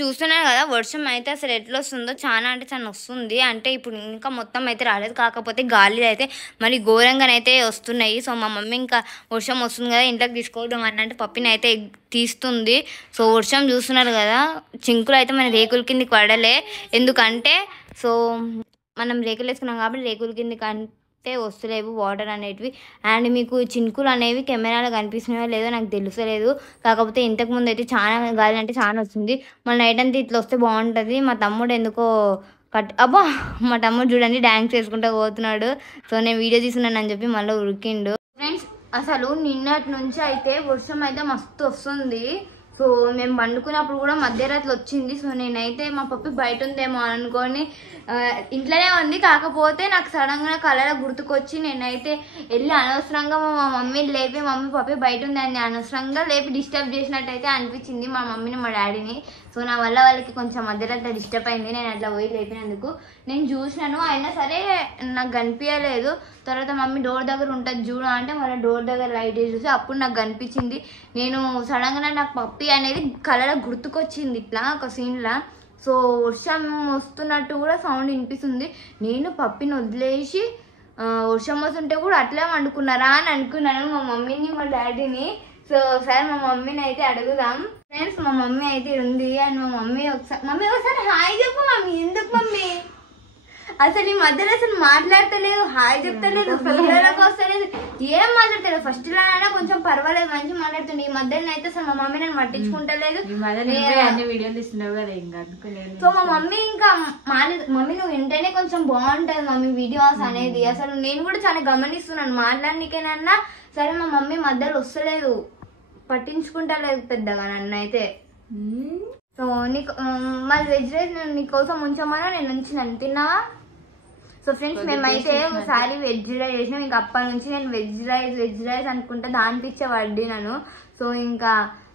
చూస్తున్నారు కదా వర్షం అయితే అసలు ఎట్లా వస్తుందో చాలా అంటే చాలా వస్తుంది. అంటే ఇప్పుడు ఇంకా మొత్తం అయితే రాలేదు, కాకపోతే గాలి అయితే మళ్ళీ ఘోరంగానైతే వస్తున్నాయి. సో మా మమ్మీ ఇంకా వర్షం వస్తుంది కదా ఇంట్లోకి తీసుకోవడం అంటే పప్పిని అయితే తీస్తుంది. సో వర్షం చూస్తున్నారు కదా, చింకులు అయితే మన రేకుల కిందకి పడలే. ఎందుకంటే సో మనం రేకులు వేసుకున్నాం కాబట్టి రేకుల కిందకి అంటే వస్తలేవు వాటర్ అనేటివి. అండ్ మీకు చినుకులు అనేవి కెమెరాలో కనిపిస్తున్నాయో లేదో నాకు తెలుసలేదు, కాకపోతే ఇంతకుముందు అయితే చాలా గాలి అంటే చాలా వస్తుంది. మన నైట్ అంతా ఇట్లా వస్తే బాగుంటుంది. మా తమ్ముడు ఎందుకో అబ్బా మా తమ్ముడు చూడండి డ్యాన్స్ చేసుకుంటూ పోతున్నాడు. సో నేను వీడియో తీసుకున్నాను అని చెప్పి మళ్ళీ ఉరికిండు. ఫ్రెండ్స్ అసలు నిన్నటి నుంచి అయితే వర్షం అయితే మస్తు వస్తుంది. సో మేము పండుకున్నప్పుడు కూడా మధ్యరాత్రి వచ్చింది. సో నేనైతే మా పప్పి బయట ఉందేమో అనుకొని ఇంట్లోనే ఉంది, కాకపోతే నాకు సడన్గా కలర్ గుర్తుకొచ్చి నేనైతే వెళ్ళి అనవసరంగా మా మమ్మీని లేపి మమ్మీ పప్పి బయట ఉందని అనవసరంగా లేపి డిస్టర్బ్ చేసినట్టయితే అనిపించింది మా మమ్మీని మా డాడీని. సో నా వల్ల వాళ్ళకి కొంచెం మధ్యరాత్రి డిస్టర్బ్ అయింది, నేను అట్లా పోయి లేపినందుకు. నేను చూసినాను అయినా సరే నాకు కనిపించలేదు. తర్వాత మమ్మీ డోర్ దగ్గర ఉంటుంది చూడ అంటే మళ్ళీ డోర్ దగ్గర లైట్ చూసి అప్పుడు నాకు కనిపించింది. నేను సడన్గా నాకు పప్పి అనేది కలర్ గుర్తుకొచ్చింది ఇట్లా ఒక సీన్లా. సో వర్షం వస్తున్నట్టు కూడా సౌండ్ వినిపిస్తుంది. నేను పప్పిని వదిలేసి వర్షం వస్తుంటే కూడా అట్లే వండుకున్నారా అని అనుకున్నాను మా మమ్మీని మా డాడీని. సో ఒకసారి మా మమ్మీని అయితే అడుగుదాం. ఫ్రెండ్స్ మా మమ్మీ అయితే ఉంది అండ్ మా మమ్మీ ఒకసారి హాయ్ చెప్పు మమ్మీ. ఎందుకు మమ్మీ అసలు ఈ మధ్యలో అసలు మాట్లాడతలేదు, హాయ్ చెప్తలేదు, వీడియోలకు వస్తలేదు, ఏం మాట్లాడతలేదు. ఫస్ట్ లానా కొంచెం పర్వాలేదు మంచి మాట్లాడుతుంది. ఈ మధ్యలో అయితే అసలు మా మమ్మీ నేను పట్టించుకుంటలేదు. సో మా మమ్మీ ఇంకా మమ్మీ నువ్వు వింటేనే కొంచెం బాగుంటది మమ్మీ వీడియోస్ అనేది. అసలు నేను కూడా చాలా గమనిస్తున్నాను మాట్లాడనికేనన్నా సరే మా మమ్మీ మధ్యలో వస్తలేదు, పట్టించుకుంటలేదు పెద్దగా నన్ను అయితే. సో నీకు మళ్ళీ వెజ్ రైస్ నేను నీకోసం ఉంచమన్నా నేను ఉంచినాను, తిన్నావా? సో ఫ్రెండ్స్ మేమైతే ఒకసారి వెజ్ రైస్ చేసినాం. ఇంకా అప్పటి నుంచి నేను వెజ్ రైస్ అనుకుంటా దాని పిచ్చే పడినాను. సో ఇంకా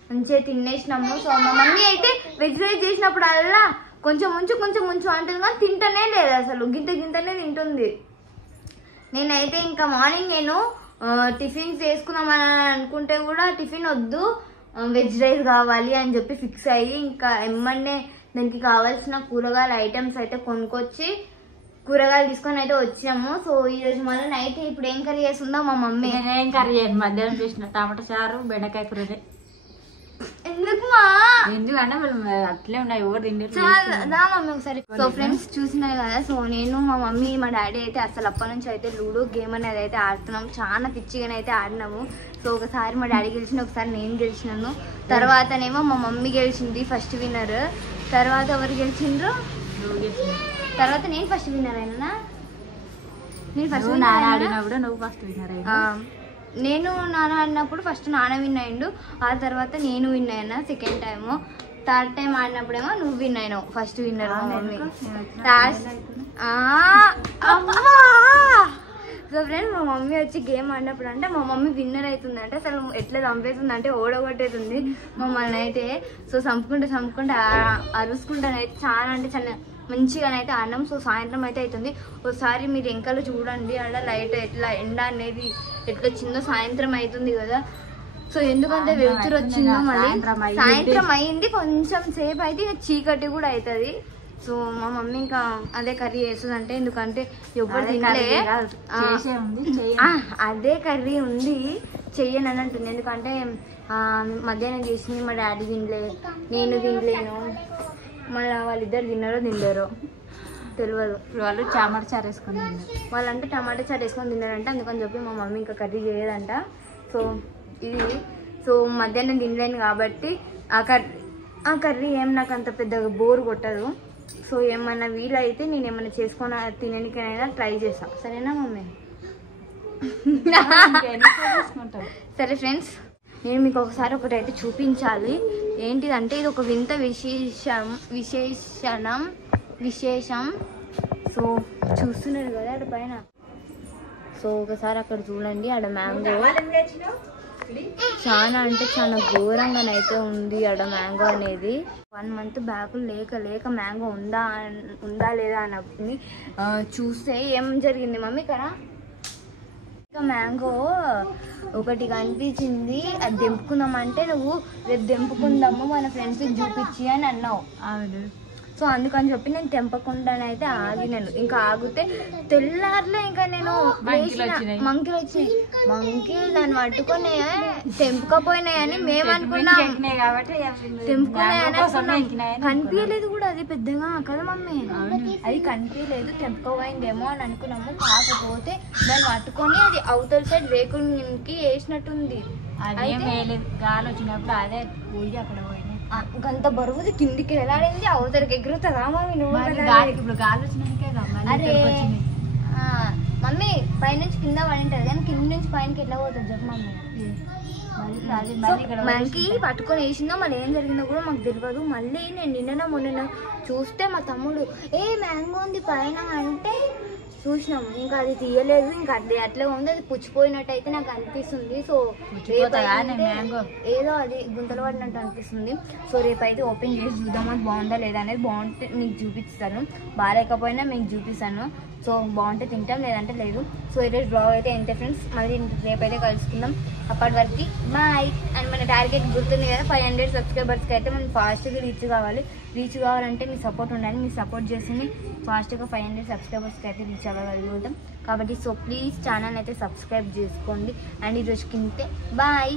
మంచిగా తినేసినాము. సో మా మమ్మీ అయితే వెజ్ రైస్ చేసినప్పుడు అలా కొంచెం ఉంచు అంటుంది కానీ తింటనే లేదు, అసలు గింతనే తింటుంది. నేనైతే ఇంకా మార్నింగ్ నేను టిఫిన్స్ చేసుకుందామని అనుకుంటే కూడా టిఫిన్ వద్దు వెజ్ రైస్ కావాలి అని చెప్పి ఫిక్స్ అయ్యి ఇంకా ఎమ్మన్నే దానికి కావాల్సిన కూరగాయల ఐటమ్స్ అయితే కొనుక్కొచ్చి కూరగాయలు తీసుకొని అయితే వచ్చాము. సో ఈ రోజు మళ్ళీ నైట్ ఇప్పుడు ఏం కర్రీ చేస్తుందో మా మమ్మీ. ఏం కర్రీ చేయండి మధ్యాహ్నం చేసిన టమాటా చారు బెండకాయ కూర. ఎందుకంటే అట్లే ఉన్నాయి ఎవరు తింటారు మమ్మీ ఒకసారి. సో ఫ్రెండ్స్ చూసినాయి కదా, సో నేను మా మమ్మీ మా డాడీ అయితే అసలు అప్పటి నుంచి అయితే లూడో గేమ్ అనేది అయితే ఆడుతున్నాం. చాలా పిచ్చిగానైతే ఆడినాము. సో ఒకసారి మా డాడీ గెలిచిన, ఒకసారి నేను గెలిచినాను. తర్వాతనేమో మా మమ్మీ గెలిచింది ఫస్ట్ విన్నర్. తర్వాత ఎవరు గెలిచిండ్రు? తర్వాత నేను ఫస్ట్ విన్నర్ అయినా. నేను ఫస్ట్ ఆడినప్పుడు నువ్వు ఫస్ట్ విన్నర్ అయినా. నేను నాన్న ఆడినప్పుడు ఫస్ట్ నాన్న విన్ అయ్యిండు, ఆ తర్వాత నేను విన్ అయినా సెకండ్ టైము. థర్డ్ టైం ఆడినప్పుడేమో నువ్వు విన్ అయినావు, ఫస్ట్ విన్నర్ మా మమ్మీ. సో ఫ్రెండ్స్ మా మమ్మీ వచ్చి గేమ్ ఆడినప్పుడు అంటే మా మమ్మీ విన్నర్ అవుతుందంటే అసలు ఎట్లా చంపేస్తుంది అంటే ఓడగొట్టేస్తుంది మమ్మల్ని అయితే. సో చంపుకుంటా అరుసుకుంటానైతే చాలా అంటే చాలా మంచిగానైతే ఆడినాం. సో సాయంత్రం అయితే అవుతుంది. ఒకసారి మీరు ఎంకలు చూడండి అలా లైట్ ఎట్లా ఎండ అనేది ఎట్లా వచ్చిందో. సాయంత్రం అవుతుంది కదా, సో ఎందుకంటే వెలుతురు వచ్చిందో మళ్ళీ సాయంత్రం అయింది. కొంచెం సేపు అయితే ఇక చీకటి కూడా అవుతుంది. సో మా మమ్మీ ఇంకా అదే కర్రీ చేస్తుంది అంటే ఎందుకంటే ఎవరు తినలే, అదే కర్రీ ఉంది చెయ్యను అని అంటుంది. ఎందుకంటే మధ్యాహ్నం చేసింది మా డాడీ తినలే, నేను తినలేను, మళ్ళీ వాళ్ళిద్దరు తిన్నారో తెలియదు. వాళ్ళు టమాటా చారు వేసుకొని వాళ్ళంటే టమాటా చారు వేసుకొని తిన్నారంట, అందుకని చెప్పి మా మమ్మీ ఇంకా కర్రీ చేయదంట. సో ఇది సో మధ్యాహ్నం తినలేను కాబట్టి ఆ కర్రీ ఏం నాకు అంత పెద్దగా బోర్ కొట్టదు. సో ఏమన్నా వీలైతే నేను ఏమన్నా చేసుకొని తినడానికైనా ట్రై చేస్తాను, సరేనా మమ్మీ? సరే ఫ్రెండ్స్ నేను మీకు ఒకసారి ఒకటైతే చూపించాలి. ఏంటిదంటే ఇది ఒక వింత విశేషం. సో చూస్తున్నారు కదా అక్కడ పైన. సో ఒకసారి అక్కడ చూడండి, ఆడ మ్యాంగో చాలా అంటే చాలా ఘోరంగానైతే ఉంది ఆడ మ్యాంగో అనేది. 1 month బ్యాక్ లేక మ్యాంగో ఉందా లేదా అని చూస్తే ఏం జరిగింది మమ్మీ కదా, మ్యాంగో ఒకటి కనిపించింది, అది తెంపుకుందామంటే నువ్వు రేపు తెంపుకుందాము మన ఫ్రెండ్స్కి చూపించి అని అన్నావు. అవును. సో అందుకని చెప్పి నేను తెంపకుండానైతే ఆగినాను. ఇంకా ఆగితే తెల్లారులో ఇంకా నేను మంకీలు వచ్చినాయి. మంకీలు దాన్ని పట్టుకొని తెంపకపోయినాయని మేము అనుకున్నాం, తెంపుకున్నాయని కనిపించలేదు కూడా అది పెద్దగా కదా మమ్మీ, అది కనిపించలేదు, తెంపకపోయిందేమో అని అనుకున్నాము. కాకపోతే దాన్ని పట్టుకొని అది అవతల సైడ్ రేకునికి వేసినట్టుంది. గాలి వచ్చినప్పుడు అదే పూజ అక్కడ పోయినాయి. అంత బరువుది కిందికి వెళ్ళాడింది, అవతలకి ఎగురుతుందా మమ్మీ? నువ్వు ఇప్పుడు గాలి వచ్చినాకే అరే మమ్మీ పైనుంచి కింద పడి ఉంటుంది కానీ కింద నుంచి పైనకి ఎట్లా పోతుంది చెప్పు మమ్మీ. మనకి పట్టుకొని వేసిందో మళ్ళీ ఏం జరిగిందో కూడా మాకు తెలియదు. మళ్ళీ నేను నిన్న చూస్తే మా తమ్ముడు మ్యాంగో ఉంది పైన అంటే చూసినాం, ఇంకా అది తీయలేదు, ఇంకా అది అట్లా ఉంది, అది పుచ్చిపోయినట్టు అయితే నాకు అనిపిస్తుంది. సో ఏదో అది గుంతలు పడినట్టు అనిపిస్తుంది. సో రేపైతే ఓపెన్ చేసి చూద్దాం అది బాగుందా లేదా అనేది. బాగుంటే మీకు చూపిస్తాను, బాగాలేకపోయినా మీకు చూపిస్తాను. సో బాగుంటే తింటాం, లేదంటే లేదు. సో ఈరోజు బ్లాగ్ అయితే ఎంత ఫ్రెండ్స్, మళ్ళీ రేపైతే కలుసుకుందాం. అప్పటి వరకు బాయ్. అండ్ మన టార్గెట్ గుర్తుంది కదా, 500 సబ్స్క్రైబర్స్కి అయితే మనం ఫాస్ట్గా రీచ్ కావాలంటే మీ సపోర్ట్ ఉండాలి. మీ సపోర్ట్ చేసి ఫాస్ట్గా 500 సబ్స్క్రైబర్స్కి అయితే రీచ్ అవ్వగలుగుతాం. కాబట్టి సో ప్లీజ్ ఛానల్ అయితే సబ్స్క్రైబ్ చేసుకోండి. అండ్ ఈరోజుకి ఇంతే, బాయ్.